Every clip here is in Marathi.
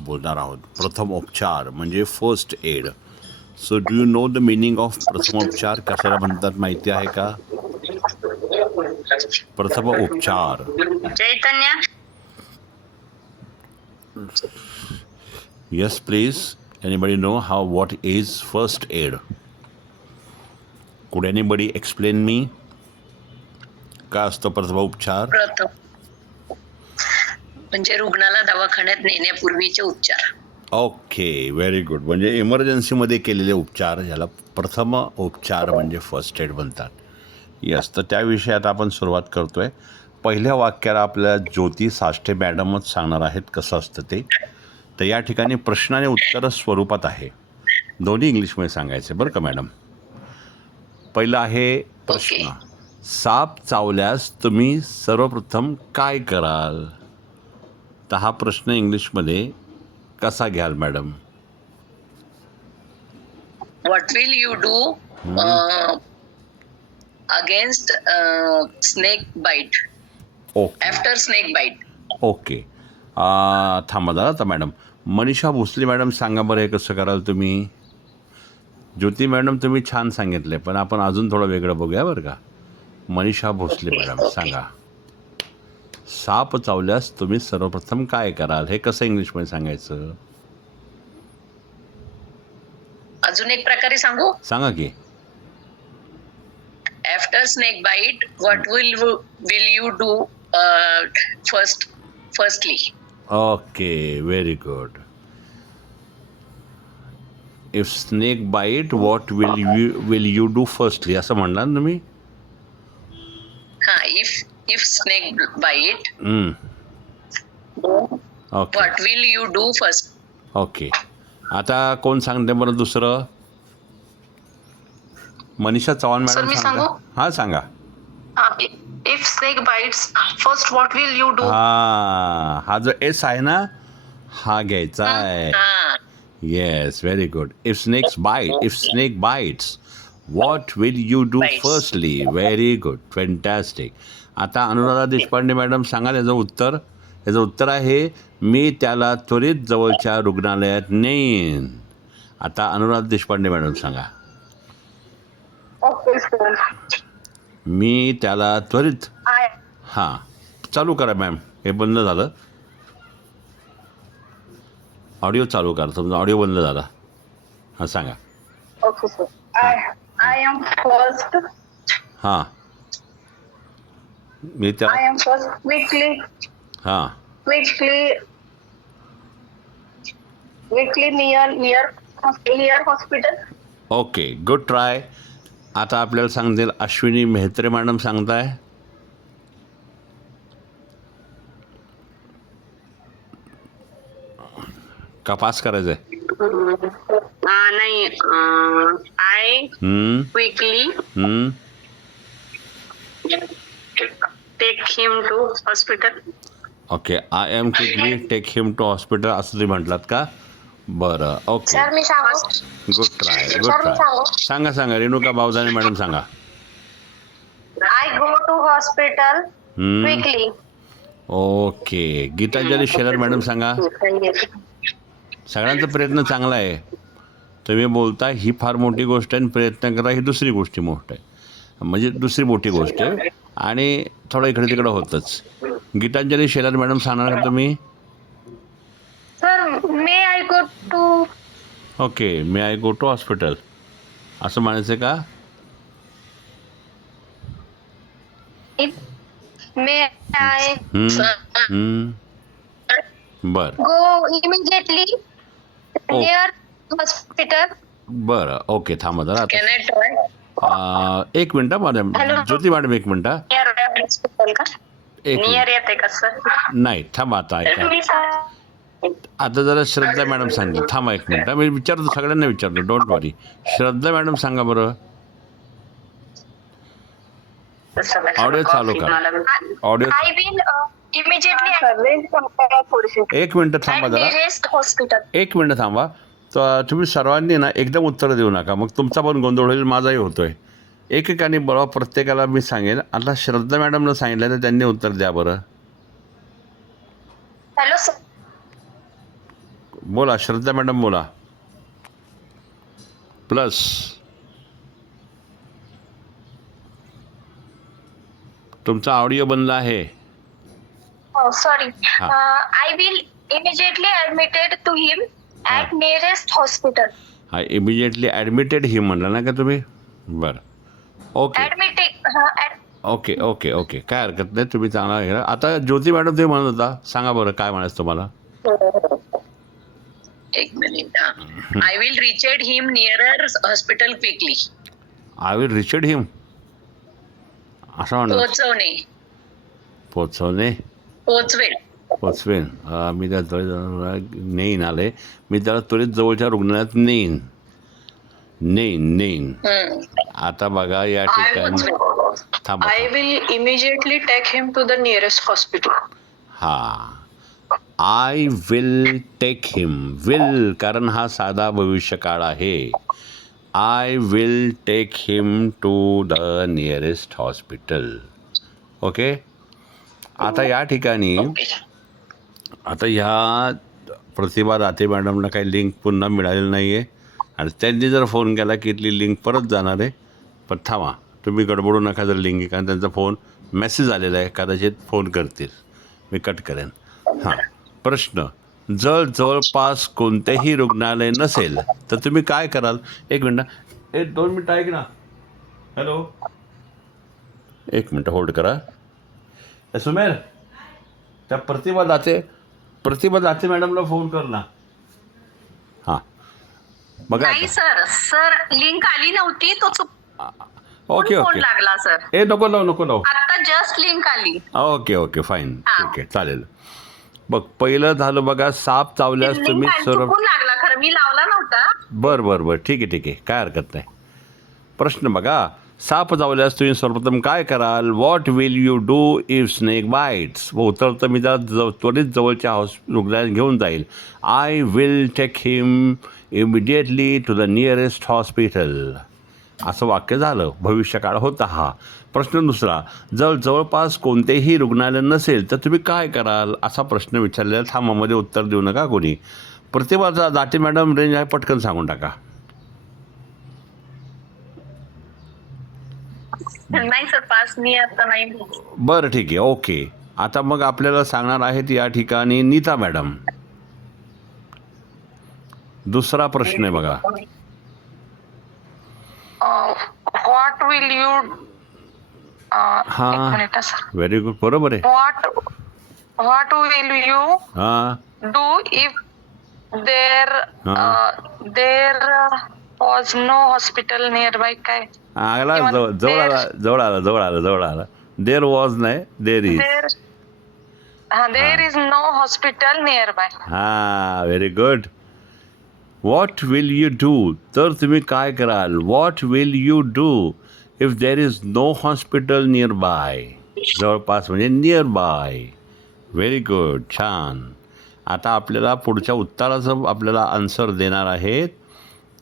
बोलणार आहोत. प्रथमोपचार म्हणजे first aid. So do you know the meaning of प्रथमोपचार कशाला म्हणतात माहिती आहे का? प्रथमोपचार. चैतन्य. Yes, please. Anybody know how what is first aid? Could anybody explain me? काय असतो प्रथमोपचार? प्रथम म्हणजे रुग्णाला दवाखान्यात नेण्यापूर्वीचे उपचार. Okay, very good. म्हणजे इमर्जन्सीमध्ये केलेले उपचार याला प्रथम उपचार म्हणजे फर्स्ट एड म्हणतात. यस, तर त्या विषयात आपण सुरुवात करतो आहे. पहिल्या वाक्याला आपल्याला ज्योती साष्टे मॅडमच सांगणार आहेत कसं असतं ते. तर या ठिकाणी प्रश्न आणि उत्तर स्वरूपात आहे. दोन्ही इंग्लिशमध्ये सांगायचे बरं का मॅडम. पहिलं आहे प्रश्न. साप चावल्यास तुम्ही सर्वप्रथम काय कराल? तर हा प्रश्न इंग्लिशमध्ये कसा घ्याल madam? What will you do against snake bite? Okay after snake bite. Okay. थांबा जरा आता मॅडम. मनीषा भोसले मॅडम सांगा बरं हे कसं कराल तुम्ही? ज्योती मॅडम तुम्ही छान सांगितले, पण आपण अजून थोडं वेगळं बघूया बरं का. मनीषा भोसले मॅडम सांगा. साप चावल्यास तुम्ही सर्वप्रथम काय कराल हे कसं इंग्लिशमध्ये सांगायचं? अजून एक प्रकारे सांगू. सांगा की. After snake bite what will you do firstly. Okay, very good. If snake bite what will you do firstly असं म्हणला ना तुम्ही? हा, if snake bite okay what will you do first. Okay. आता कोण सांगते बरं दुसरं? मनीषा चव्हाण सर, मॅडम मी सांगा. सांगू? हां सांगा. If snake bites first what will you do. हा जो एस आहे ना हा घ्यायचा आहे. Yes, very good. If snake bites what will you do Bites. Firstly. Very good, fantastic. आता अनुराधा देशपांडे मॅडम सांगाल याचं उत्तर. याचं उत्तर आहे मी त्याला त्वरित जवळच्या रुग्णालयात नेईन. आता अनुराधा देशपांडे मॅडम सांगा. Okay sir. मी त्याला त्वरित. आय हां चालू करा मॅम. हे बंद झालं. ऑडिओ चालू करा. तुमचा ऑडिओ बंद झाला. हां सांगा. Okay sir. I am first. हां मी त्या आय एम फर्स्ट क्विकली हां near hospital. Okay, good try. आता आपल्याला सांगतील अश्विनी मेहत्रे मॅडम सांगताय. पास करायचं आहे? नाही, I quickly take him to hospital. Okay, I am quickly take him to hospital असं तुम्ही म्हटलात का? बरं, ओके, सर मी सांगू. गुड ट्राय गुड सर, मी ट्राय. सांगू. सांगा रेणुका बावदाने मॅडम सांगा. I go to hospital quickly. Okay, Geetanjali Shelar madam सांगा. सगळ्यांचा प्रयत्न चांगला आहे. तुम्ही बोलता ही फार मोठी गोष्ट आहे आणि प्रयत्न करा ही दुसरी गोष्टी मोठी आहे. म्हणजे दुसरी मोठी गोष्ट आहे आणि थोडं इकडे तिकडं होतंच. गीतांजली शेलार मॅडम सांगणार का तुम्ही? Sir may I go to. Okay, may I go to hospital असं म्हणायचं का? मे आय बरं गो इमिजिएटली नियर हॉस्पिटल. बरं, ओके. थांबा जरा कॅन आय ट्राय? एक मिनटं मॅडम. ज्योती मॅडम एक मिनटं. नियर हॉस्पिटल का? एक नियर मिनिट. येते का सर? नाही थांबा आता ऐका. आता जरा श्रद्धा मॅडम सांगेल. थांबा एक मिनटं. मी विचारतो, सगळ्यांना विचारतो, डोंट वरी. श्रद्धा मॅडम सांगा बरं. ऑडिओ चालू करा. ऑडिओ. I will immediately. एक मिनटं थांबा जरा. हॉस्पिटल. एक मिनटं थांबा. तर तुम्ही सर्वांनी ना एकदम उत्तर देऊ नका, मग तुमचा पण गोंधळ होईल, माझाही होतोय. एकेकाने बरोबर प्रत्येकाला मी सांगेन. आता श्रद्धा मॅडमनं सांगितलं तर त्यांनी उत्तर द्या बरं. Hello sir. बोला श्रद्धा मॅडम बोला. प्लस तुमचा ऑडिओ बंद आहे. Oh, sorry. Ha. I will immediately admitted to him at Ha. nearest hospital. हा इमिजिएटली ॲडमिटेड ही म्हणला ना का तुम्ही. बरं ओके ओके ओके ओके काय हरकत नाही. तुम्ही चांगला घ्या. आता ज्योती मॅडम तुम्ही म्हणत होता, सांगा बरं काय म्हणायचं तुम्हाला. एक minute. I will reached him nearer hospital quickly. I will reached him असं म्हणलं. पोहोचवणे. पोचवणे पोहोचवेल. पोचवेन. मी त्या नेईन आले. मी त्याला त्वरित जवळच्या रुग्णालयात नेईन. आता बघा या ठिकाणी थांबा. I will immediately take him to the nearest hospital. हा I will take him. Will कारण हा साधा भविष्यकाळ आहे. I will take him to the nearest hospital. Okay. आता या ठिकाणी आता ह्या प्रतिभा दाते मॅडमला काही लिंक पुन्हा मिळालेली नाही आहे आणि त्यांनी जर फोन केला की इथली लिंक परत जाणार आहे. पण थांबा, तुम्ही गडबडू नका जर लिंक आहे, कारण त्यांचा फोन मेसेज आलेला आहे, कदाचित फोन करतील. मी कट करेन. हां, प्रश्न. जर जवळपास कोणतेही रुग्णालय नसेल तर तुम्ही काय कराल. एक मिनटं, 2 मिनटं ऐक ना. हॅलो, 1 मिनटं होल्ड करा. सुमेर, त्या प्रतिभा दाते मॅडमला फोन कर ना. हां बघा. नाही सर लिंक आली नव्हती. तो ओके फोन ओके. लागला सर. नको लावू. आता जस्ट लिंक आली. Okay fine. हां. ठीक आहे, चालेल. बघ, पहिलं झालं बघा, साप चावल्यास तुम्ही चुकून लागला खरं, मी लावला नव्हता. बरं ठीक आहे, काय हरकत नाही. प्रश्न बघा, साप चावल्यास तुम्ही सर्वप्रथम काय कराल. What will you do if snake bites. व उत्तर तर मी त्याला त्वरित जवळच्या रुग्णालयात घेऊन जाईल. I will take him immediately to the nearest hospital. असं वाक्य झालं. भविष्यकाळ होता हा. प्रश्न दुसरा, जर जवळपास कोणतेही रुग्णालय नसेल तर तुम्ही काय कराल. असा प्रश्न विचारलेला. थांबामध्ये उत्तर देऊ नका कोणी. प्रतिभाचा दाटे मॅडम रेंज आहे, पटकन सांगून टाका. नाही सर, पास मी आता नाही. बरं ठीक आहे, ओके. आता मग आपल्याला सांगणार आहेत या ठिकाणी नीता मॅडम. दुसरा प्रश्न आहे बघा. What will you? हां, व्हेरी गुड, बरोबर आहे. What will you हां do if there हां was no hospital nearby? काय? आला, जवळ आला. देर वॉज नाही, there is. There is no hospital nearby. हां, very good. What will you do. तर तुम्ही काय कराल. What will you do if there is no hospital nearby. जवळपास म्हणजे नियर बाय. व्हेरी गुड, छान. आता आपल्याला पुढच्या उत्तराचं आपल्याला आन्सर देणार आहेत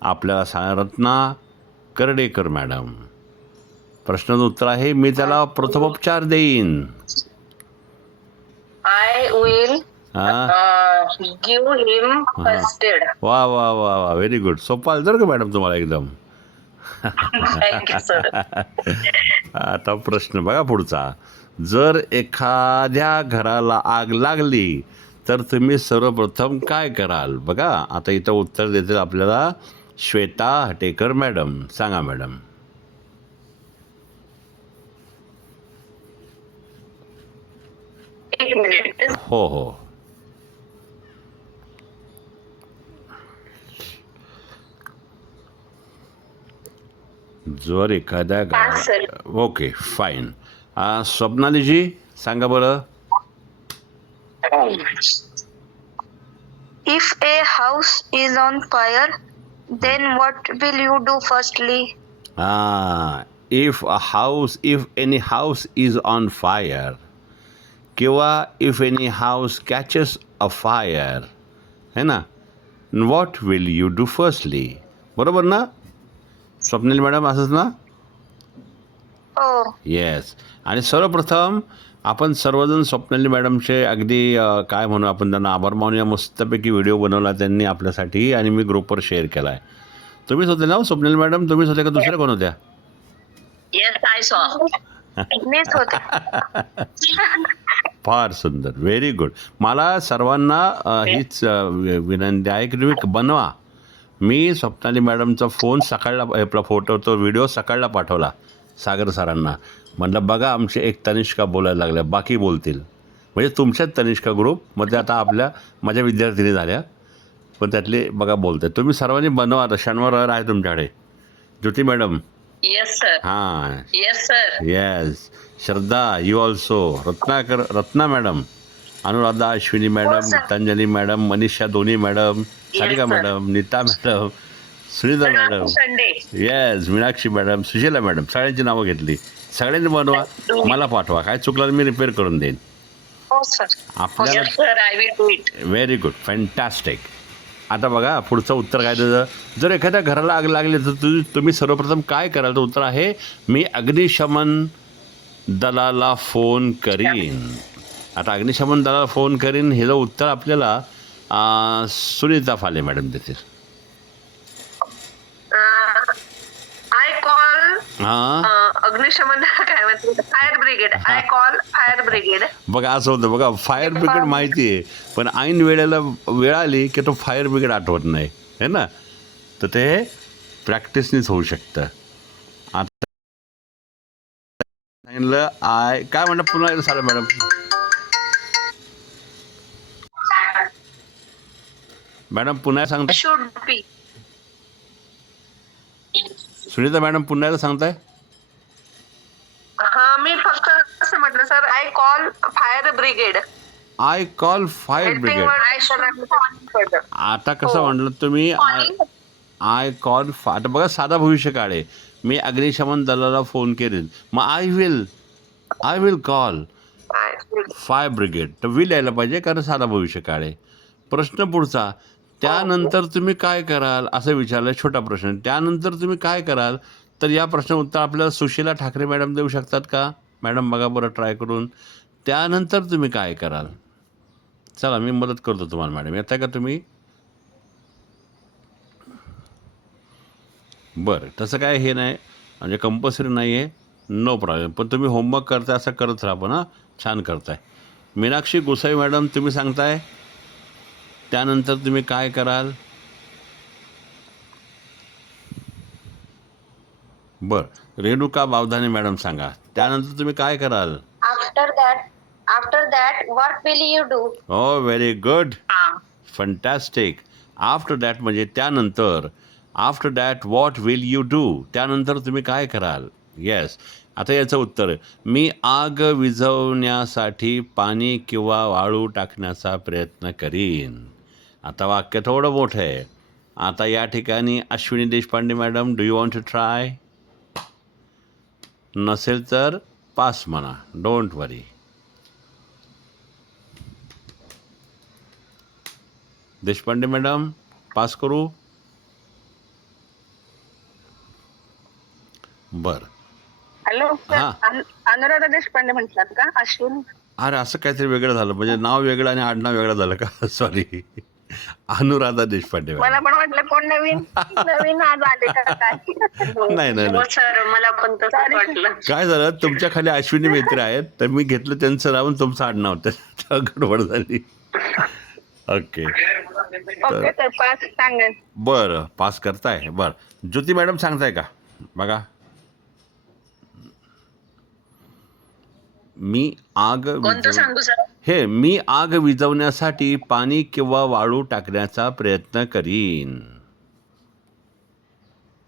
आपल्याला रत्ना कर्डेकर मॅडम. प्रश्नाचं उत्तर आहे, मी त्याला प्रथमोपचार देईन. I will give him first aid. वा, व्हेरी गुड. सोपा आलं तर का मॅडम तुम्हाला एकदम. Thank you sir. आता प्रश्न बघा पुढचा. जर एखाद्या घराला आग लागली तर तुम्ही सर्वप्रथम काय कराल. बघा आता इथं उत्तर देतील आपल्याला श्वेता हटेकर मॅडम. सांगा मॅडम. एक मिनिट. हो. जर एखाद्या sir. Okay fine. स्वप्नालीजी सांगा बरं. If a house is on fire, then what will you do firstly? if any house is on fire किंवा if any house catches a fire, है ना, what will you do firstly. बरोबर ना स्वप्नील मॅडम, असंच ना. Oh, yes. आणि सर्वप्रथम आपण सर्वजण स्वप्नाली मॅडमचे अगदी काय म्हणू आपण त्यांना आभार मानूया. मस्तपैकी व्हिडिओ बनवला त्यांनी आपल्यासाठी आणि मी ग्रुपवर शेअर केला आहे. तुम्हीच होते ना हो, स्वप्नाली मॅडम? तुम्हीच होते का दुसऱ्या कोण होत्या? Yes, I saw. मीच होते. फार सुंदर, व्हेरी गुड. मला सर्वांना हीच विनंती आहे की तुम्ही बनवा. मी स्वप्नाली मॅडमचा फोन सकाळला आपला फोटो तो व्हिडिओ सकाळला पाठवला सागर सरांना. म्हटलं बघा आमचे एक तनिष्का बोलायला लागल्या, बाकी बोलतील. म्हणजे तुमच्याच तनिष्का ग्रुप मध्ये आता माझ्या विद्यार्थिनी झाल्या, पण त्यातले बघा बोलतात. तुम्ही सर्वांनी बनवा. आता शनिवार आहे तुमच्याकडे. ज्योती मॅडम. Yes sir. हां, yes sir. Yes. Shraddha, you also. Ratna madam, Anuradha, Ashwini madam, sir. Geetanjali madam, Manisha दोनी madam, Sarika sir. Madam, Neeta madam, Sunita madam, Sunday. Yes, Meenakshi madam, Sushila madam, सगळ्यांची नावं घेतली. सगळ्यांनी बनवा, मला पाठवा. काय चुकलं मी रिपेअर करून देईन हो सर. आपल्याला. Yes sir, I will do it. Very good, fantastic. आता बघा पुढचं उत्तर काय त्याचं. जर एखाद्या घराला आग लागली तर तुम्ही सर्वप्रथम काय कराल? तर उत्तर आहे मी अग्निशमन दलाला फोन करीन. आता अग्निशमन दलाला फोन करीन हे जर उत्तर आपल्याला सुनीता फाले मॅडम देतील. आय कॉल हां, अग्निशमन काय म्हणते, fire brigade. I call fire brigade. बघा असं होतं. बघा फायर ब्रिगेड माहिती आहे, पण ऐन वेळेला वेळ आली की तो फायर ब्रिगेड आठवत नाही है ना. तर ते प्रॅक्टिसनीच होऊ शकतं. आता सांगितलं काय म्हणतात पुन्हा एकदा सारा मॅडम. मॅडम पुन्हा सांगताय. Should be. सुनीता मॅडम पुन्हा एकदा सांगताय. हा, मी फक्त असं म्हटलं sir. I call fire brigade. I call fire brigade. आता कसं म्हटलं तुम्ही आय कॉल आता बघा साधा भविष्यकाळ आहे. मी अग्निशमन दलाला फोन करेन. मग I will call fire brigade. तर विल यायला पाहिजे कारण साधा भविष्यकाळ आहे. प्रश्न पुढचा, त्यानंतर तुम्ही काय कराल असं विचारलं. छोटा प्रश्न. त्यानंतर तुम्ही काय कराल? तर या प्रश्नाचं उत्तर आपल्याला सुशीला ठाकरे मॅडम देऊ शकतात का? मॅडम बघा बरं ट्राय करून. त्यानंतर तुम्ही काय कराल? चला मी मदत करतो तुम्हाला मॅडम. येताय का तुम्ही? बरं, तसं काय हे नाही म्हणजे कंपल्सरी नाही आहे. No problem. पण तुम्ही होमवर्क करताय असं करत राहा. पण छान करताय. मीनाक्षी गोसाई मॅडम तुम्ही सांगताय त्यानंतर तुम्ही काय कराल? बरं, रेणुका बावधाने मॅडम सांगा त्यानंतर तुम्ही काय कराल? After that what will you do? हो, व्हेरी गुड, हा. फंटॅस्टिक. आफ्टर दॅट म्हणजे त्यानंतर. After that what will you do? त्यानंतर तुम्ही काय कराल? येस. आता याचं उत्तर, मी आग विझवण्यासाठी पाणी किंवा वाळू टाकण्याचा प्रयत्न करीन. आता वाक्य थोडं मोठं आहे. आता या ठिकाणी Ashwini Deshpande madam, do you want to try? नसेल तर पास म्हणा, don't worry. Deshpande madam pass करू? बर. हॅलो हा. अनुराधा देशपांडे म्हटलात का? अश्विन. अरे असं काहीतरी वेगळं झालं म्हणजे नाव वेगळं आणि आडनाव वेगळं झालं का? सॉरी. अनुराधा देशपांडे मला मॅडम. पण वाटलं कोण नवीन नवीन आज आले का काय. नाही नाही हो नाही. सर, मला पण तसंच वाटलं. काय झालं, तुमच्या खाली अश्विनी मित्र आहेत तर मी घेतलं त्यांचं नाव आणि तुमचं आडनाव, त्याच्यात गडबड झाली. ओके. ओके सर, पाच सांगेल. बरं, पास करताय. बरं, ज्योती मॅडम सांगताय का? बघा, मी आग कोणतं सांगू सर? हे मी आग विझवण्यासाठी पाणी किंवा वाळू टाकण्याचा प्रयत्न करीन.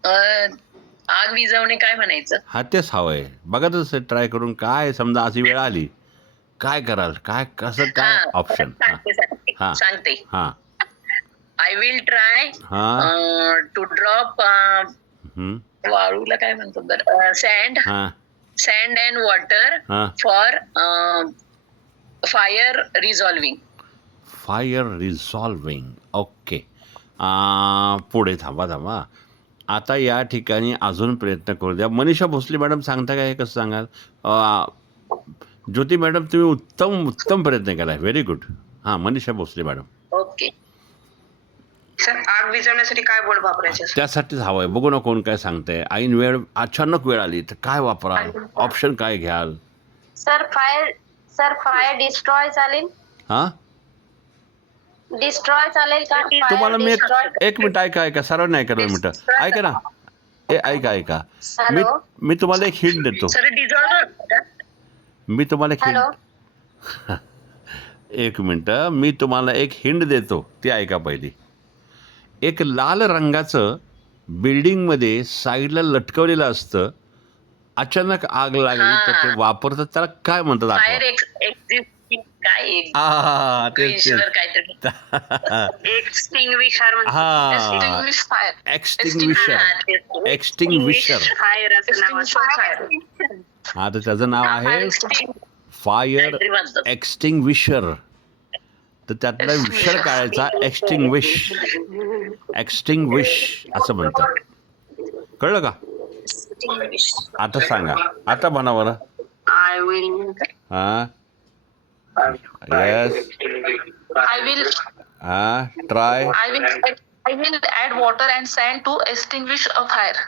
आग विझवणे काय म्हणायचं? हा तेच हवंय. बघा तसं ट्राय करून. काय समजा अशी वेळ आली काय कराल? काय कसं काय ऑप्शन? हा. सांगते. हां आय विल ट्राय हां टू ड्रॉप वाळूला काय म्हणतो बरं, सँड अँड वॉटर हां फॉर फायर रिझॉल्विंग. फायर रिझॉल्विंग. ओके. पुढे थांबा. आता या ठिकाणी अजून प्रयत्न करू द्या. मनीषा भोसले मॅडम सांगता का? हे कसं सांगाल? ज्योती मॅडम, तुम्ही उत्तम उत्तम प्रयत्न केला आहे. Very good. हां, Manisha Bhosale madam. Okay. Sir आग विझवण्यासाठी काय बोर्ड वापरायचे सर? त्यासाठीच हवं आहे. बघू ना कोण काय सांगतंय. ऐन वेळ, अचानक वेळ आली तर काय वापराल? ऑप्शन काय घ्याल? सर फायर डिस्ट्रॉय चालेल? हां, डिस्ट्रॉय चालेल का? तुम्हाला मी डिस्ट्रॉय. एक मिनिट ऐका सर्वांनी ऐका 2 मिनिटं. ऐका ना, ऐका. मी हॅलो मी तुम्हाला एक हिंट देतो. Sir dissolve. मी तुम्हाला एक हॅलो. हिंट एक मिनटं, मी तुम्हाला एक हिंट देतो, ती ऐका पहिली. एक लाल रंगाचं बिल्डिंगमध्ये साईडला लटकवलेलं असतं. अचानक आग लागली तर ते वापरतात, त्याला काय म्हणतात? फायर आठवा. एक्झिस्टिंग काय तेच काहीतरी. एक्सटिंग्विशर हा. Extinguish fire. एक्सटिंग्विशर. फायर असं नाव फायर. हा, तर त्याचं नाव आहे फायर एक्सटिंग्विशर. तर त्यातला विशर काढायचा, एक्सटिंग्विश असं म्हणतात. कळलं का? आता सांगा, आता म्हणा बरं. आय विल हा, येस, I will हा, try. I will add water and sand to extinguish a fire.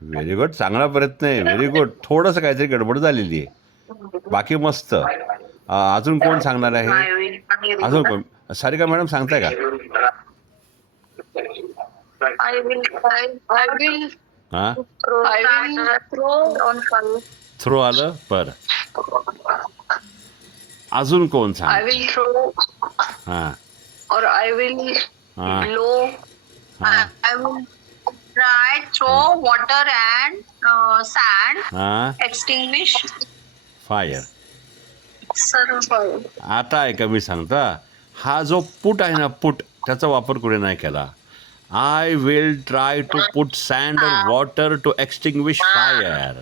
Very good, चांगला प्रयत्न आहे. Very good. थोडंसं काहीतरी गडबड झालेली आहे, बाकी मस्त. अजून कोण सांगणार आहे? अजून कोण? सारिका मॅडम सांगताय का? I will हा, throw on fire. थ्रो आलं. बरं, अजून कोण I सांग? will throw हा, or I will हा, blow. हा, I will try throw water and sand हा, extinguish. फायर. Sir, आता ऐका, मी सांगता. हा जो पुट आहे ना, पुट, त्याचा वापर कुठे नाही केला. I will try to put sand और वॉटर टू एक्सटिंग्विश फायर.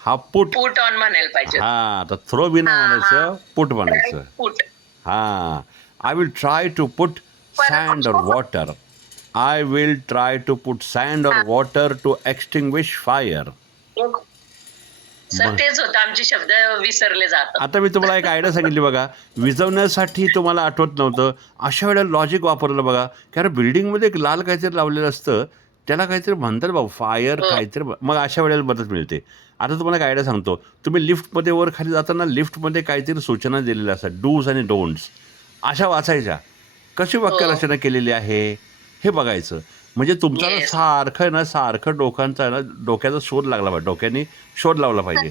हा पुट. पुट ऑन म्हणायला पाहिजे. हा, तर थ्रो बी नाही म्हणायचं, पुट म्हणायचं. पुट. हा, I will try to put sand और water. I will try to put sand और water to extinguish fire. Sir तेच होतं, आमचे शब्द विसरले जातात. आता मी तुम्हाला एक आयडिया सांगितली बघा. विझवण्यासाठी तुम्हाला आठवत नव्हतं, अशा वेळेला लॉजिक वापरलं बघा. कारण बिल्डिंगमध्ये एक लाल काहीतरी लावलेलं असतं, त्याला काहीतरी म्हणतात भाऊ, फायर काहीतरी. मग अशा वेळेला मदत मिळते. आता तुम्हाला एक आयडिया सांगतो. तुम्ही लिफ्टमध्ये वर खाली जाताना लिफ्टमध्ये काहीतरी सूचना दिलेल्या असतात, डूज आणि डोंट्स. अशा वाचायच्या. कशी वाक्यरचना केलेली आहे हे बघायचं. म्हणजे तुमचा ना सारखं डोक्याचा शोध लागला पाहिजे. डोक्याने शोध लावला पाहिजे.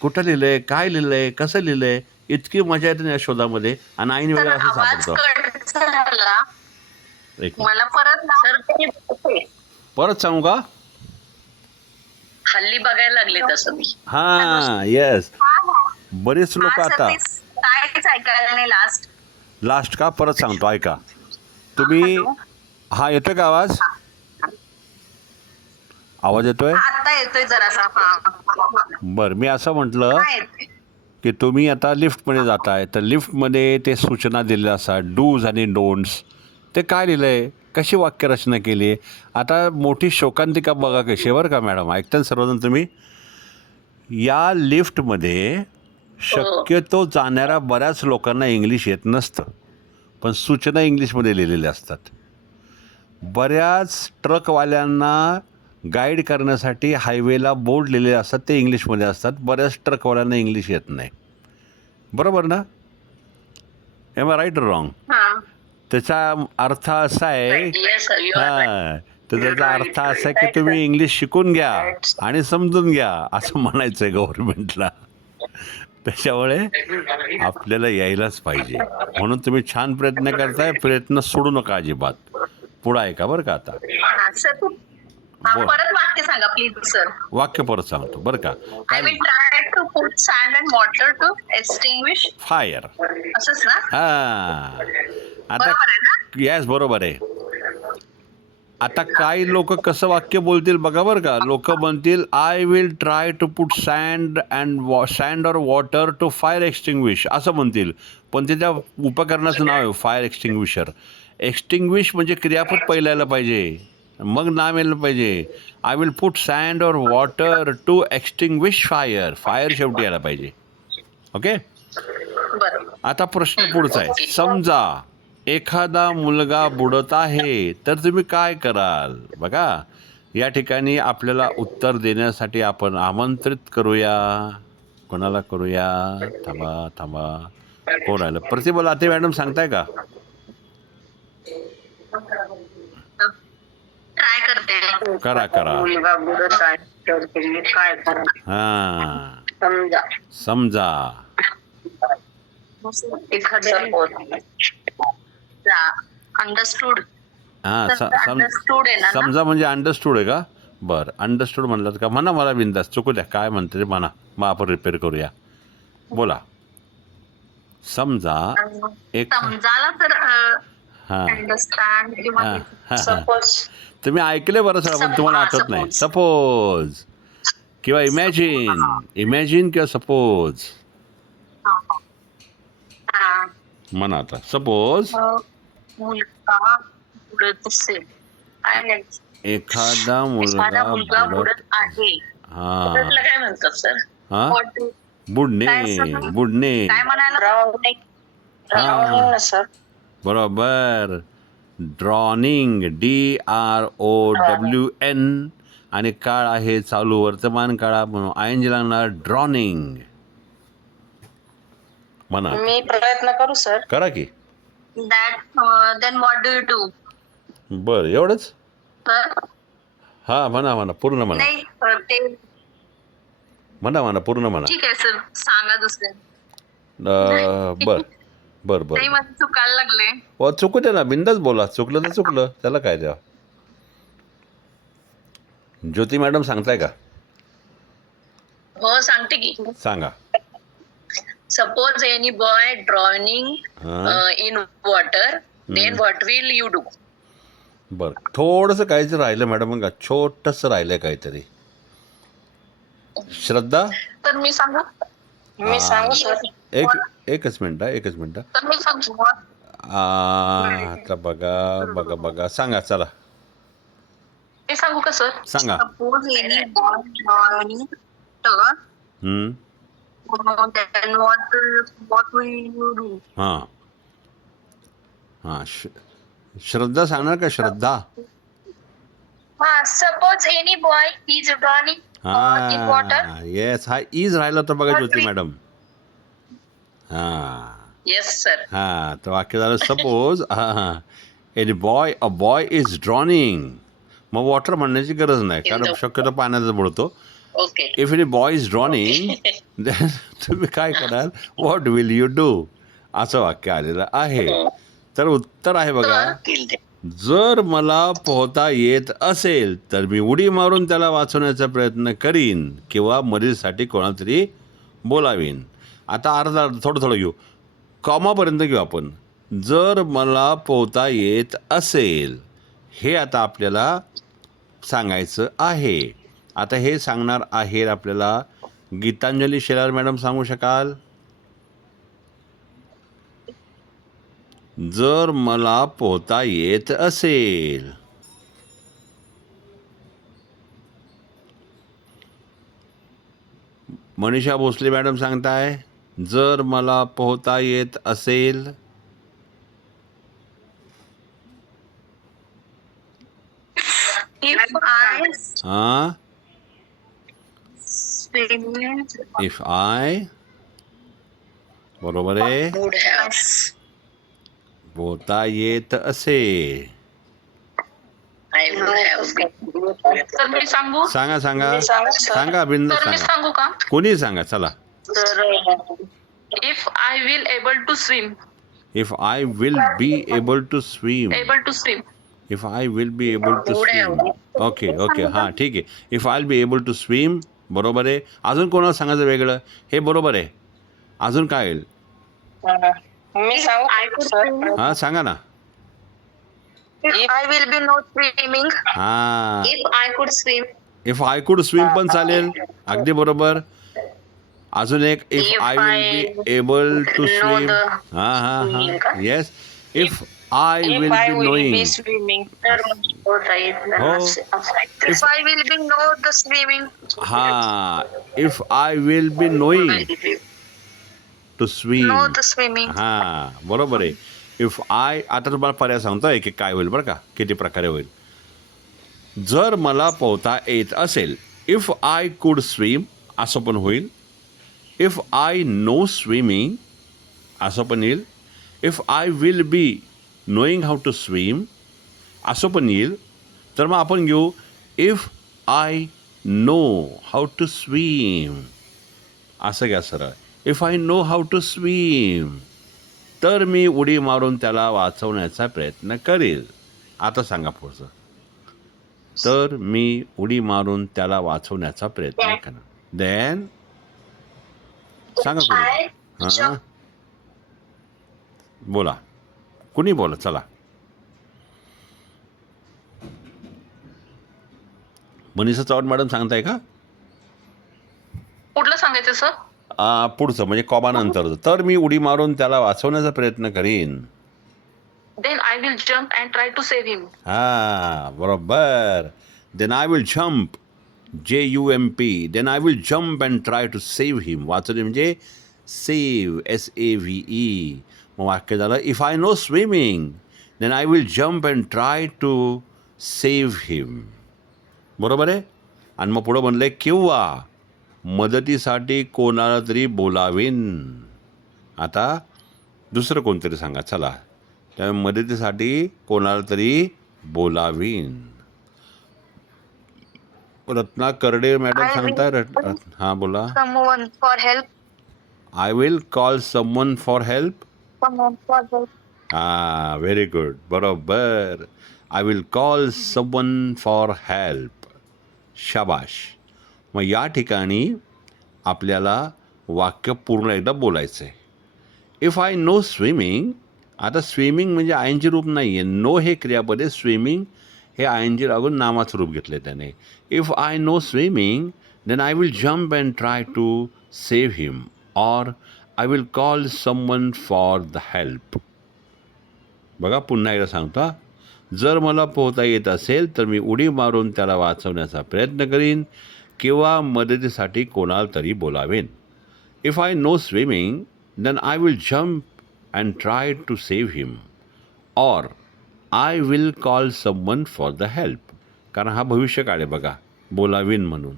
कुठं लिहिलंय, काय लिहिलंय, कसं लिहिलंय. इतकी मजा येते ना या शोधामध्ये. आणि ऐन वेळेला असं आवाज सापडतं. कट झाला. एक मला परत सर परत सांगू का? हल्ली बघायला लागले तसं मी. हा, येस. बरेच लोक आता काहीच ऐकायला नाही लास्ट का परत सांगतो, ऐका तुम्ही. हा, येतोय का आवाज? आवाज येतोय? आता येतोय जरासा. बरं, मी असं म्हटलं की तुम्ही आता लिफ्टमध्ये जाताय, तर लिफ्टमध्ये ते सूचना दिलेल्या असतात, डूज आणि डोंट्स. ते काय लिहिलं आहे, कशी वाक्यरचना केली आहे. आता मोठी शोकांतिका बघा कशी, बरं का मॅडम, ऐकता सर्वजण तुम्ही. या लिफ्टमध्ये शक्यतो जाणाऱ्या बऱ्याच लोकांना इंग्लिश येत नसतं, पण सूचना इंग्लिशमध्ये लिहिलेल्या असतात. बऱ्याच ट्रकवाल्यांना गाईड करण्यासाठी हायवेला बोर्ड लिहिलेले असतात, ते इंग्लिशमध्ये असतात. बऱ्याच ट्रकवाल्यांना इंग्लिश येत नाही. बरोबर ना? Am I right wrong? त्याचा अर्थ असा आहे, Yes, sir, you are right. हां, तर त्याचा अर्थ असा आहे की तुम्ही इंग्लिश शिकून घ्या आणि समजून घ्या, असं म्हणायचं आहे गव्हर्नमेंटला. त्याच्यामुळे आपल्याला यायलाच पाहिजे. म्हणून तुम्ही छान प्रयत्न करताय. प्रयत्न सोडू नका अजिबात. पुढं ऐका बरं का. आता परत वाक्य सांगा प्लीज सर. वाक्य परत सांगतो बरं का. I will try to put sand and water to extinguish fire. असंच ना? हां, आता बरोबर आहे ना? येस, बरोबर आहे. आता काही लोक कसं वाक्य बोलतील बघा बरं का. लोक म्हणतील I will try to put sand और वॉटर टू फायर एक्सटिंग्विश असं म्हणतील, पण ते त्या उपकरणाचं नाव आहे फायर एक्सटिंग्विशर. एक्सटिंग्विश म्हणजे क्रियापद पहिला यायला पाहिजे, मग नाम यायला पाहिजे. आय विल पुट सँड और water to extinguish fire. Fire शेवटी यायला पाहिजे. ओके. बरं. आता प्रश्न पुढचा आहे. समजा एखादा मुलगा बुडत आहे तर तुम्ही काय कराल? बघा, या ठिकाणी आपल्याला उत्तर देण्यासाठी आपण आमंत्रित करूया. कोणाला करूया? थांबा. कोण राहिलं? प्रतिभा लाटे मॅडम सांगताय का? ट्राय करते. करा. मुलगा बुडत आहे तर तुम्ही काय करा? हा, समजा. एखाद्या अंडरस्टूड. हा, अंडरस्टूड आहे ना? समजा म्हणजे अंडरस्टूड आहे का? बरं, अंडरस्टूड म्हणलात का? म्हणा मला बिंदास, चुकू द्या, काय म्हणते ते म्हणा, मग आपण रिपेअर करूया. बोला. समजा एक समजायला तर हा अंडरस्टँड किंवा हा. सपोज तुम्ही ऐकले बरं सर, पण तुम्हाला आठवत नाही. सपोज किंवा इमॅजिन किंवा सपोज म्हणा. आता सपोज मुलगा बुडत असेल. एखादा मुलगा बुडत आहे. हा बुडतला काय म्हणतात सर? हा What- बुडणे काय म्हणायला? हा सर बरोबर. ड्रॉनिंग, DROWN, आणि काळ आहे चालू वर्तमान काळा म्हणून ING लागणार. ड्रॉनिंग म्हणा. मी प्रयत्न करू सर. करा की. Then what do you do? बरं, एवढंच. तर हा, म्हणा पूर्ण म्हणा. नाही ते म्हणा पूर्ण म्हणा. ठीक आहे सर, सांगा दुसरे. बर नाही मला चुकायला लागले. चुकू दे ना, बिंदास बोला. चुकलं तर चुकलं, त्याला काय द्या. ज्योती मॅडम सांगताय का? हो सांगते की. सांगा. सपोज एनी बॉय ड्रॉइंग हा. In water, then what will you do? बरं, थोडंसं काहीतरी राहिलं मॅडम, का छोटंसं राहिलं काहीतरी. श्रद्धा, तर मी सांगू. मी सांगू सर. एकच मिनिट. तर मी सांगू. आता बघा सांगा, चला मी सांगू का सर? सांगा. Suppose any boy drawing turn, then what will you do? हां श्रद्धा सांगणार का? श्रद्धा. Suppose any boy is drawing in water. Yes, हा इज राहिला तर बघा ज्योती मॅडम. Yes sir. तर वाक्य झालं. Suppose a boy is drowning. मग वॉटर म्हणण्याची गरज नाही, कारण शक्यतो पाण्याचा बुडतो. Okay. If any boy is drowning, then तुम्ही काय कराल? What will you do? असं वाक्य आलेलं आहे. तर उत्तर आहे बघा, जर मला पोहता येत असेल तर मी उडी मारून त्याला वाचवण्याचा प्रयत्न करीन किंवा मदतीसाठी कोणातरी बोलावीन. आता अर्धा थोडं घेऊ, कॉमापर्यंत घेऊ आपण. जर मला पोहता येत असेल, हे आता आपल्याला सांगायचं आहे. आता हे सांगणार आहे आपल्याला गीतांजली शेलार मॅडम, सांगू शकाल? जर मला पोहता येत असेल. मनीषा भोसले मॅडम सांगताय, जर मला पोहता येत असेल. इफ आय बरोबर आहे. पोहता येत असेल. तर मी सांगू. सांगा बिंदास तर मी सांगा. सांगू का? कोणी सांगा, चला. If I will able to swim. If I will be able to swim. If I will be able to swim. Okay हां ठीक आहे. If I will be able to swim बरोबर आहे. अजून कोणाला सांगायचं वेगळं? हे बरोबर आहे. अजून काय येईल? मी सांगू. हां सांगा ना. I will be not swimming. हां, If I could swim. If I could swim पण चालेल. अगदी बरोबर. अजून एक, if I will be able to swim. हां yes. If I will be knowing. हो. If I will be know the swimming. हां, if I will be knowing. To swim. No, the swimming. हां बरोबर आहे. इफ आय, आता तुम्हाला पर्याय सांगतो आहे की काय होईल बरं का, किती प्रकारे होईल. जर मला पोहता येत असेल, इफ आय कुड स्विम असं पण होईल. इफ आय नो स्विमिंग असं पण येईल. If I will be knowing how to swim असं पण येईल. तर मग आपण घेऊ if I know how to swim असं घ्या सरळ. If I know how to swim तर मी उडी मारून त्याला वाचवण्याचा प्रयत्न करेल. आता सांगा पुढचं. तर मी उडी मारून त्याला वाचवण्याचा प्रयत्न करणार. देन सांगा कुणी. हां बोला, कुणी बोला, चला. मनीषा चव्हाण मॅडम सांगताय का? कुठलं सांगायचं सर? पुढचं म्हणजे कॉमानंतर. तर मी उडी मारून त्याला वाचवण्याचा प्रयत्न करीन. Then I will jump and try to save him. हां बरोबर. Then I will jump, JUMP. Then I will jump and try to save him. वाचवणे म्हणजे सेव्ह, SAVE. मग वाक्य झालं if I know swimming then I will jump and try to save him. बरोबर आहे. आणि मग पुढं म्हणलं किंवा मदतीसाठी कोणाला तरी बोलावीन. आता दुसरं कोणतरी सांगा चला. त्यामुळे मदतीसाठी कोणाला तरी बोलावीन. रत्ना करडे मॅडम सांगताय. हां बोला. Someone for help. I will call someone for help. Someone for help. हां व्हेरी गुड, बरोबर. I will call someone for help. शाबाश. मग या ठिकाणी आपल्याला वाक्य पूर्ण एकदा बोलायचं आहे. If I know swimming. आता स्विमिंग म्हणजे आयनजी रूप नाही आहे. नो हे क्रियापद आहे. स्विमिंग हे आयनजी लागून नामाचं रूप घेतलं त्याने. If I know swimming then I will jump and try to save him or I will call someone for the help. बघा पुन्हा एकदा सांगतो. जर मला पोहता येत असेल तर मी उडी मारून त्याला वाचवण्याचा प्रयत्न करीन किंवा मदतीसाठी कोणाला तरी बोलावेन. If I know swimming then I will jump and try to save him or I will call someone for the help. कारण हा भविष्यकाळ आहे बघा, बोलावीन म्हणून.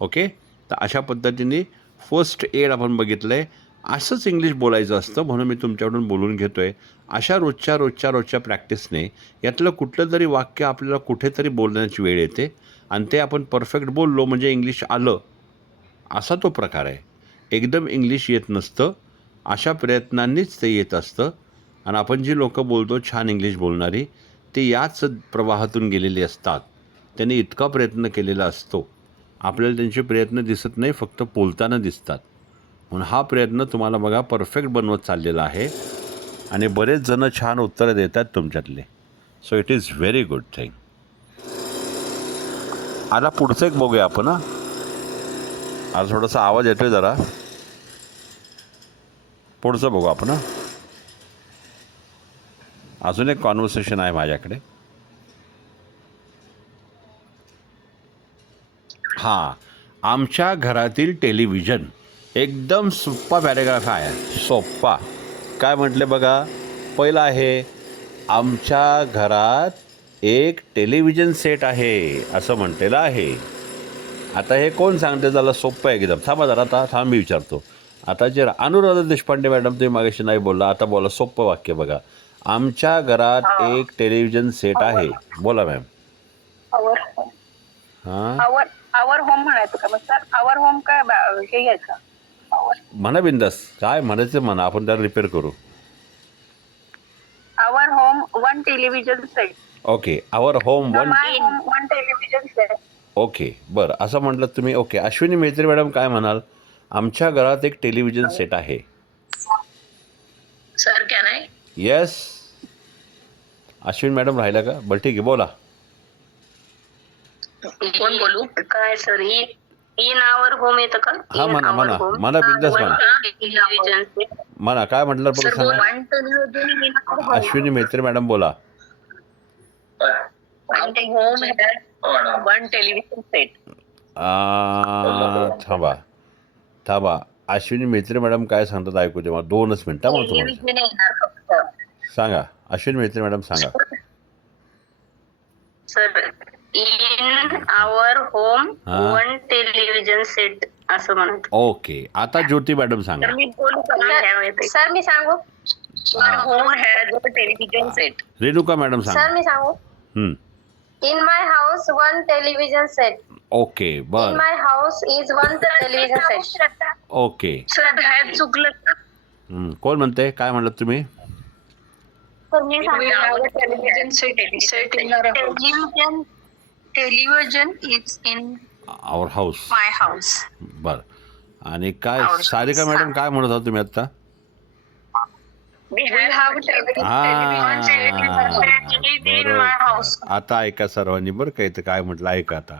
ओके. तर अशा पद्धतीने फर्स्ट एड आपण बघितलं आहे. असंच इंग्लिश बोलायचं असतं म्हणून मी तुमच्याकडून बोलून घेतो आहे. अशा रोजच्या प्रॅक्टिसने यातलं कुठलं तरी वाक्य आपल्याला कुठेतरी बोलण्याची वेळ येते आणि ते आपण परफेक्ट बोललो म्हणजे इंग्लिश आलं असा तो प्रकार आहे. एकदम इंग्लिश येत नसतं. अशा प्रयत्नांनीच ते येत असतं. आणि आपण जी लोकं बोलतो छान इंग्लिश बोलणारी ते याच प्रवाहातून गेलेली असतात. त्यांनी इतका प्रयत्न केलेला असतो. आपल्याला त्यांचे प्रयत्न दिसत नाही, फक्त बोलताना दिसतात. म्हणून हा प्रयत्न तुम्हाला बघा परफेक्ट बनवत चाललेला आहे आणि बरेच जणं छान उत्तरं देतात तुमच्यातले. So it is very good thing. आता पुढचं एक बघूया आपण. आज थोडासा आवाज येतोय जरा. पुढचं बघू आपण. अजून एक कॉन्व्हर्सेशन आहे माझ्याकडे. हां, आमच्या घरातील टेलिव्हिजन. एकदम सोप्पा पॅरेग्राफ आहे, सोप्पा. काय म्हटले बघा. पहिलं आहे आमच्या घरात एक टेलिव्हिजन सेट आहे असं म्हटलेलं आहे. आता हे कोण सांगते त्याला सोप्पं आहे एकदम. थांबा जरा, आता थांब मी विचारतो. आता जे अनुराधा देशपांडे मॅडम तुम्ही मागाशी नाही बोलला, आता बोला सोप्पं वाक्य बघा. आमच्या घरात एक टेलिव्हिजन सेट आहे. बोला मॅम. हां आवर होम म्हणायचं का मग सर? आवर होम काय हे घ्यायचं? म्हणा बिंदास, काय म्हणायचं म्हणा, आपण त्याला रिपेअर करू. Our home one television set. Okay. Our home one. My home one television set. Okay बरं, असं म्हटलं तुम्ही. ओके. अश्विनी मेहत्री मॅडम काय म्हणाल. आमच्या घरात एक टेलिव्हिजन सेट आहे. Sir can I? Yes. Ashwini madam राहिला का? बरं ठीक आहे, बोला. कोण बोलू? काय सर? इन आवर होम येतं का? हा म्हणा म्हणा म्हणा बिंदास म्हणा म्हणा. काय म्हटलं बरं सांगा. अश्विनी मेहत्री मॅडम बोला. Home one television set. थांबा थांबा. अश्विनी मेत्रे मॅडम काय सांगतात ऐकू दे मला 2च मिनिटं मग तुम्हाला टेलिव्हिजन येणार फक्त. सांगा. अश्विनी मेत्रे मॅडम सांगा. सर इन आवर होम हा. 1 टेलिव्हिजन सेट असं म्हणत. ओके. आता ज्योती मॅडम सांगा. तर मी बोलू का? सर मी सांगू Our home has a television set. Renuka madam सांगा. मी सांगू hmm. In my house 1 television set. Okay बर. My house is 1 television set. Okay. Sir ह्यात चुकलं का? कोण म्हणते? काय म्हणलं तुम्ही? तर मी We have a television set in our house. Television is in our house. My house. बर. आणि काय सारिका मॅडम काय म्हणत होता तुम्ही आता? We have a television in my house. आता ऐका सर्वांनी बरं का इथं काय म्हटलं ऐका आता.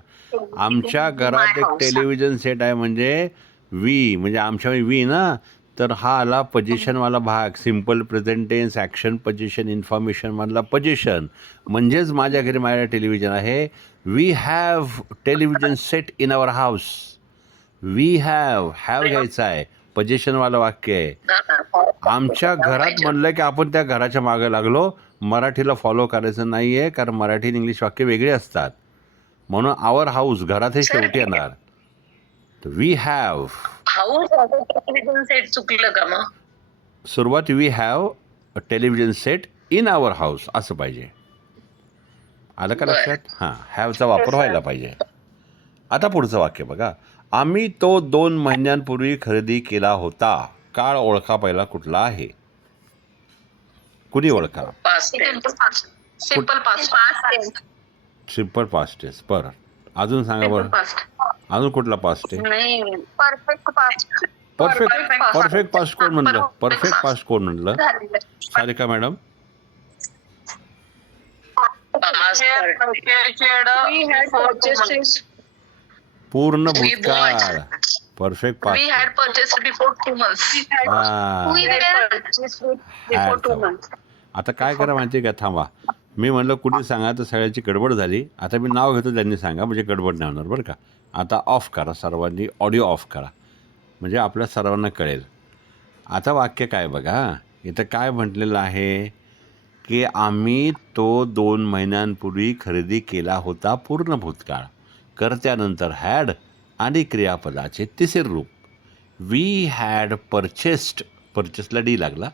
आमच्या घरात एक टेलिव्हिजन सेट आहे म्हणजे वी म्हणजे आमच्या वी ना तर हा आला पोझिशनवाला भाग simple present tense action position information मधला पोझिशन म्हणजेच माझ्या घरी माझ्या टेलिव्हिजन आहे. We have television set in our house. We have घ्यायचं आहे पोझिशनवालं वाक्य आहे. आमच्या घरात म्हणलं की आपण त्या घराच्या मागे लागलो. मराठीला फॉलो करायचं नाही आहे कारण मराठी आणि इंग्लिश वाक्य वेगळे असतात म्हणून आवर हाऊस घरात हे शेवटी येणार. We have house television set चुकलं का मग? सुरुवात we have a television set in our house असं पाहिजे. आलं का लक्षात? हां हॅवचा वापर व्हायला पाहिजे. आता पुढचं वाक्य बघा. आम्ही तो 2 महिन्यांपूर्वी खरेदी केला होता. काळ ओळखा पहिला कुठला आहे? कुणी ओळखा? Past simple past. Simple past tense. बरं अजून सांगा बरं. अजून कुठला पास्ट आहे? नाही परफेक्ट पास्ट. परफेक्ट पास्ट कोण म्हणलं? परफेक्ट पास्ट कोण म्हणलं? सारिका मॅडम. पूर्ण भूतकाळ. Perfect We past. had purchased before 2 months. आता काय करा माहिती आहे का? थांबा मी म्हणलं कुणी सांगा तर सगळ्याची गडबड झाली. आता मी नाव घेतो त्यांनी सांगा म्हणजे गडबड नाही होणार बरं का. आता ऑफ करा सर्वांनी ऑडिओ ऑफ करा म्हणजे आपल्या सर्वांना कळेल. आता वाक्य काय बघा. इथं काय म्हटलेलं आहे की आम्ही तो 2 महिन्यांपूर्वी खरेदी केला होता पूर्ण भूतकाळ. कर्त्यानंतर हॅड आणि क्रियापदाचे तिसरे रूप. We had purchased. परचेसला डी लागला.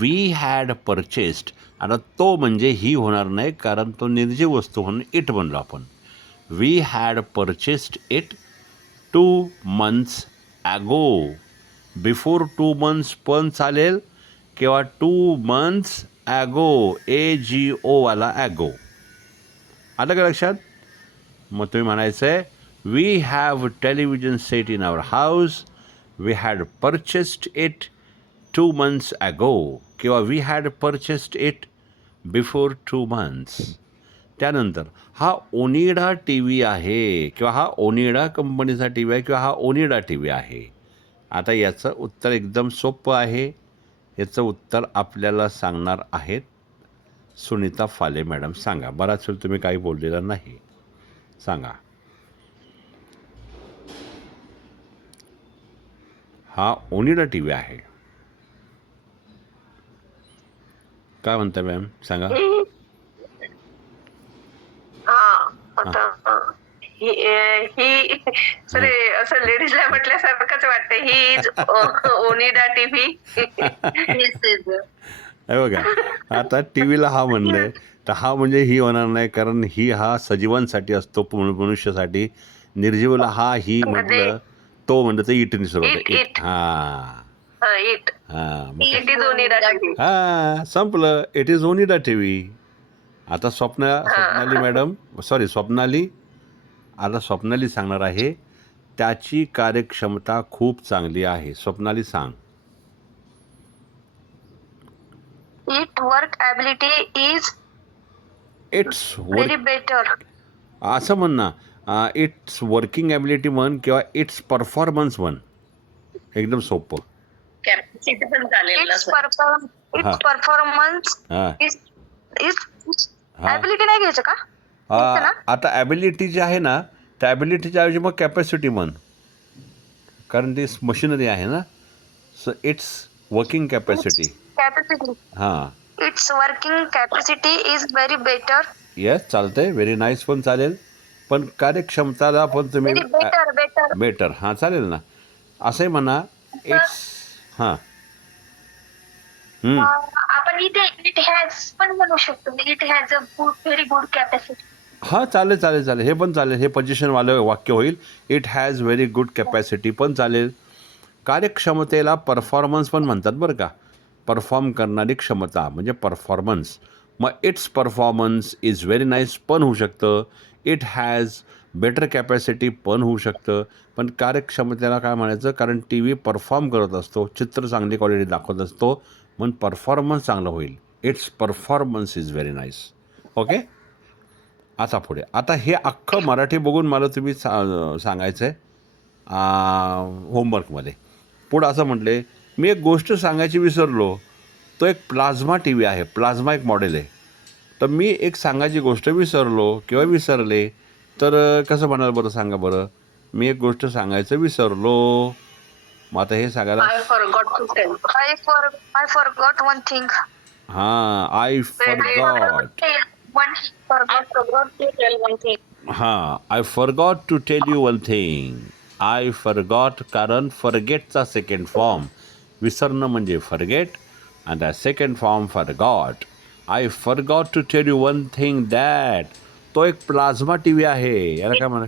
We had purchased. आता तो म्हणजे ही होणार नाही कारण तो निर्जीव वस्तू म्हणून इट बनलो आपण. We had purchased it 2 months ago. Before 2 months पण चालेल किंवा 2 months ॲगो AGO वाला ॲगो. आलं का लक्षात? मग तुम्ही म्हणायचं आहे we have television set in our house. We had purchased it 2 months ago किंवा we had purchased it before 2 months. त्यानंतर हा ओनिडा टी व्ही आहे किंवा हा ओनिडा कंपनीचा टी व्ही आहे किंवा हा ओनिडा टी व्ही आहे. आता याचं उत्तर एकदम सोपं आहे. याचं उत्तर आपल्याला सांगणार आहेत सुनीता फाले मॅडम. सांगा. बराच वेळ तुम्ही काही बोललेलं नाही. सांगा. हा ओनिडा टी व्ही आहे. काय म्हणता मॅम? सांगा. ही सर असं लेडीजला म्हटल्यासारखंच वाटतं. He is Onida TV. हे बघा आता टी व्हीला हा म्हणलंय तर हा म्हणजे ही होणार नाही कारण ही हा सजीवांसाठी असतो मनुष्यासाठी. निर्जीवला हा ही म्हटलं तो म्हणलं तर इटने सुरू होतं. इट. हां इट हां इट इज ओनिडा टीव्ही. हां संपलं. It is Onida T V. आता स्वप्नाली मॅडम स्वप्नाली आता स्वप्नाली सांगणार आहे. त्याची कार्यक्षमता खूप चांगली आहे. स्वप्नाली सांग. It work ability is it's very better. असं म्हण ना. इट्स वर्किंग ॲबिलिटी म्हण किंवा इट्स परफॉर्मन्स म्हण. एकदम सोपं. कॅपॅसिटी पण चालेल ना इट्स सर. परफॉर्मन्स हां इज ॲबिलिटी नाही घ्यायचं का? आता ॲबिलिटी जी आहे ना त्या ॲबिलिटीच्या ऐवजी मग कॅपॅसिटी म्हण. कारण ती मशिनरी आहे ना. So it's working capacity. Capacity. हां Its working capacity is very better. Yes चालतंय. व्हेरी नाईस पण चालेल. पण कार्यक्षमताला पण तुम्ही Very better. बेटर हां चालेल ना. असंही म्हणा इट्स हां आपण इथे इट हॅज पण म्हणू शकतो. It has a very good capacity. हां चालेल चालेल चालेल. हे पण चालेल. हे पोझिशनवालं वाक्य होईल. It has very good capacity पण चालेल. कार्यक्षमतेला परफॉर्मन्स पण म्हणतात बरं का. परफॉर्म करणारी क्षमता म्हणजे परफॉर्मन्स. मग it's performance is very nice पण होऊ शकतं. इट हॅज बेटर कॅपॅसिटी पण होऊ शकतं. पण कार्यक्षमतेला काय म्हणायचं, कारण टी व्ही परफॉर्म करत असतो, चित्र चांगली क्वालिटी दाखवत असतो, म्हणून परफॉर्मन्स चांगलं होईल. It's performance is very nice. Okay. आता पुढे. आता हे अख्खं मराठी बघून मला तुम्ही सांगायचं आहे होमवर्कमध्ये. पुढं असं म्हटले, मी एक गोष्ट सांगायची विसरलो. तो एक प्लाझ्मा टी व्ही आहे. प्लाझ्मा एक मॉडेल आहे. तर मी एक सांगायची गोष्ट विसरलो किंवा विसरले तर कसं म्हणाल बरं सांगा बरं. मी एक गोष्ट सांगायचं विसरलो. मग आता हे सांगायला I forgot to tell. I forgot one thing. हां I forgot. I forgot to tell one thing. हां I forgot to tell you one thing. I forgot कारण फॉरगेटचा सेकंड फॉर्म. विसरणं म्हणजे forget and the second form forgot. I forgot to tell you one thing that तो एक प्लाझ्मा टी व्ही आहे. याला काय म्हणा.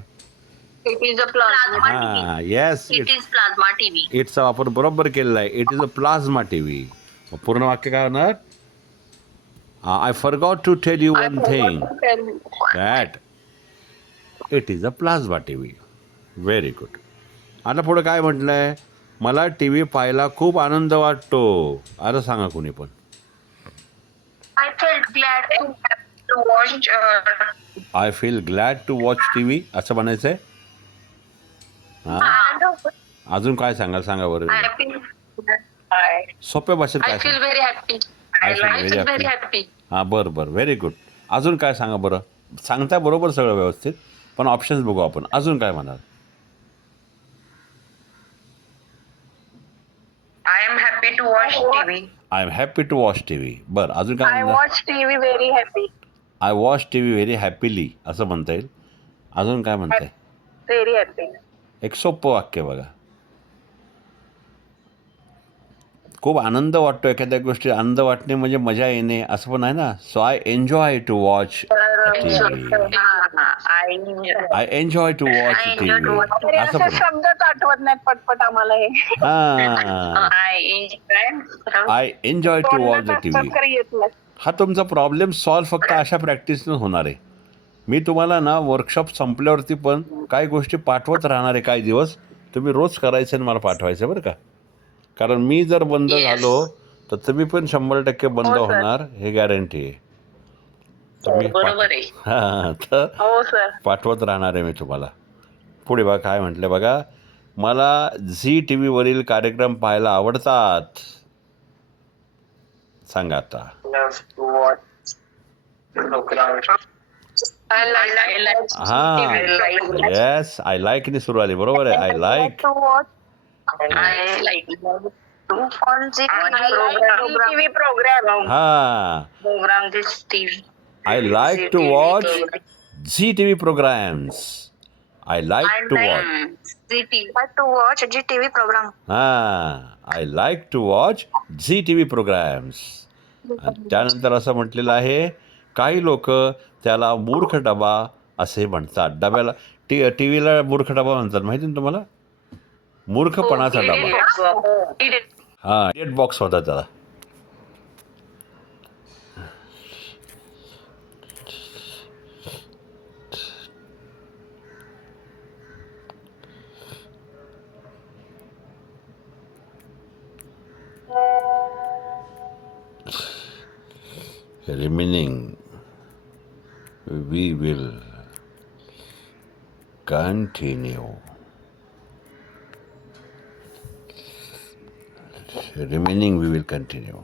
It is a plasma. हां yes It is plasma TV. इट्सचा वापर बरोबर केलेला आहे. It is a plasma T V. पूर्ण वाक्य काय होणार. I forgot to tell you one thing that it is a plasma T V. Very good. आता पुढं काय म्हटलं आहे. मला टी व्ही पाहायला खूप आनंद वाटतो. आता सांगा कोणी पण. I felt glad to watch. I feel glad to watch T V असं म्हणायचं आहे. हां अजून काय सांगाल सांगा बरं. सोप्या भाषेत I काय feel सांगा. very happy. I feel I very feel very happy. happy. हां बरं बरं व्हेरी गुड. अजून काय सांगा बरं. सांगता बरोबर सगळं व्यवस्थित पण ऑप्शन्स बघू आपण. अजून काय म्हणाल. I am happy to watch TV. I am happy to watch T V. बरं अजून काय I म्हणणार. watch TV very happy. I watch T V very happily असं म्हणता येईल. अजून काय म्हणताय. Very happy. एक सोपं वाक्य बघा. खूप आनंद वाटतो एखाद्या गोष्टी. आनंद वाटणे म्हणजे मजा येणे असं पण आहे ना. So I enjoy to watch T V. I enjoy to watch T V तरी असं असा पण. शब्दच आठवत नाहीत पटपट आम्हाला हे. हां I enjoy to watch the T V. खरं येत नाही. हा तुमचा प्रॉब्लेम सॉल्व्ह फक्त अशा प्रॅक्टिसनं होणार आहे. मी तुम्हाला ना वर्कशॉप संपल्यावरती पण काही गोष्टी पाठवत राहणार आहे. काही दिवस तुम्ही रोज करायचं आणि मला पाठवायचं बरं का. कारण मी जर बंद झालो तर तुम्ही पण 100% बंद होणार हे गॅरंटी आहे. बरोबर आहे. हां तर हो सर. पाठवत राहणार आहे मी तुम्हाला. पुढे बघा काय म्हटलं बघा. मला झी टी व्हीवरील कार्यक्रम पाहायला आवडतात. सांगा आता. हां येस आय लाईक ने सुरू आली बरोबर आहे. I like. To watch I like on the TV program. हां program this TV. I like to watch Zee T V programmes. I like to watch. to watch GTV program. हां I like to watch Zee T V programmes. त्यानंतर असं म्हटलेलं आहे काही लोक त्याला मूर्ख डबा असे म्हणतात. डब्याला टी व्हीला मूर्ख डबा म्हणतात माहिती ना तुम्हाला. मूर्खपणाचा डबा. हां इडियट बॉक्स होता त्याला. Remaining we will continue. Remaining we will continue.